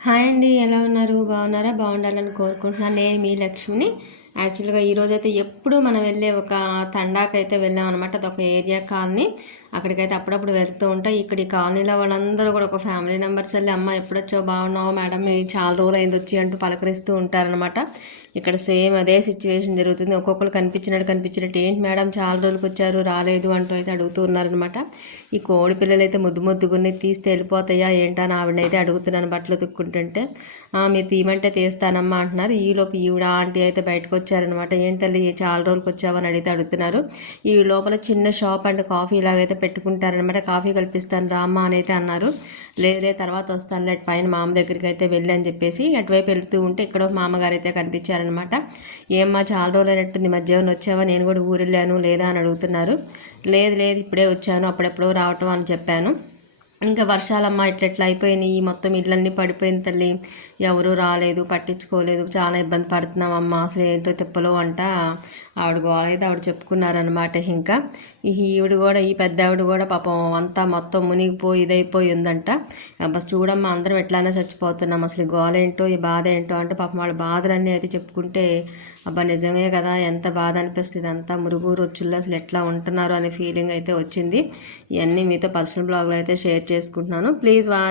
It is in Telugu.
హాయ్ అండి ఎలా ఉన్నారు? బాగున్నారా? బాగుండాలని కోరుకుంటున్నాను. నేను మీ లక్ష్మిని. యాక్చువల్గా ఈరోజైతే ఎప్పుడు మనం వెళ్ళే ఒక తండాకైతే వెళ్ళాం అనమాట అదొక ఏరియా కాలనీ. అక్కడికైతే అప్పుడప్పుడు వెళ్తూ ఉంటాయి ఇక్కడ ఈ కాలనీలో వాళ్ళందరూ కూడా ఒక ఫ్యామిలీ మెంబర్స్ వెళ్ళి అమ్మ ఎప్పుడొచ్చో బాగున్నావు మేడం? చాలా రోజులు అయింది వచ్చి అంటూ పలకరిస్తూ ఉంటారనమాట ఇక్కడ సేమ్ అదే సిచ్యువేషన్ జరుగుతుంది. ఒక్కొక్కరు కనిపించినట్టు కనిపించినట్టు ఏంటి మేడం? చాలా రోజులకు వచ్చారు రాలేదు అంటూ అయితే అడుగుతూ ఉన్నారనమాట ఈ కోడి పిల్లలు అయితే ముద్దు ముద్దుగుని తీస్తే వెళ్ళిపోతాయా? ఏంటని ఆవిడనైతే అడుగుతున్నాను బట్టలు తుక్కుంటుంటే మీరు తీయమంటే తీస్తానమ్మా అంటున్నారు. ఈలోపు ఈవిడ ఆంటీ అయితే బయటకు వచ్చారనమాట ఏంటి తల్లి చాలా రోజులకు వచ్చావని అడిగితే అడుగుతున్నారు. ఈ లోపల చిన్న షాప్ అండ్ కాఫీ ఇలాగైతే పెట్టుకుంటారనమాట కాఫీ కల్పిస్తాను రామ్మ అని అయితే అన్నారు. లేదే తర్వాత వస్తాను లేట్ పైన మామ దగ్గరికి అయితే వెళ్ళి అని చెప్పేసి అటువైపు వెళ్తూ ఉంటే ఇక్కడ మామగారు అయితే కనిపించారనమాట ఏమ్మా చాలా రోజులు అయినట్టుంది మధ్యాహ్నం వచ్చావా? నేను కూడా ఊరు వెళ్ళాను లేదా అని అడుగుతున్నారు. లేదు లేదు ఇప్పుడే వచ్చాను అప్పుడెప్పుడో రావటం అని చెప్పాను. ఇంకా వర్షాలమ్మ ఇట్లెట్లా అయిపోయినాయి మొత్తం ఇళ్ళన్నీ పడిపోయిన తల్లి. ఎవరు రాలేదు పట్టించుకోలేదు. చాలా ఇబ్బంది పడుతున్నామమ్మ అసలు ఏంటో తిప్పలో అంట ఆవిడ గోళైతే ఆవిడ చెప్పుకున్నారనమాట ఇంకా. ఈ ఈవిడ కూడా ఈ పెద్ద ఆవిడ కూడా పాపం అంతా మొత్తం మునిగిపోయి ఇదైపోయి ఉందంట. బస్ చూడమ్మా అందరం ఎట్లానే చచ్చిపోతున్నాం. అసలు గోలేంటో ఈ బాధ ఏంటో అంటే పాపం వాళ్ళ బాధలన్నీ అయితే చెప్పుకుంటే అబ్బా నిజమే కదా ఎంత బాధ అనిపిస్తుంది అంతా మురుగు రొచ్చుల్లో అసలు ఎట్లా ఉంటున్నారు అనే ఫీలింగ్ అయితే వచ్చింది. ఇవన్నీ మీతో పర్సనల్ బ్లాగ్లో అయితే షేర్ చేసుకుంటున్నాను. ప్లీజ్ వా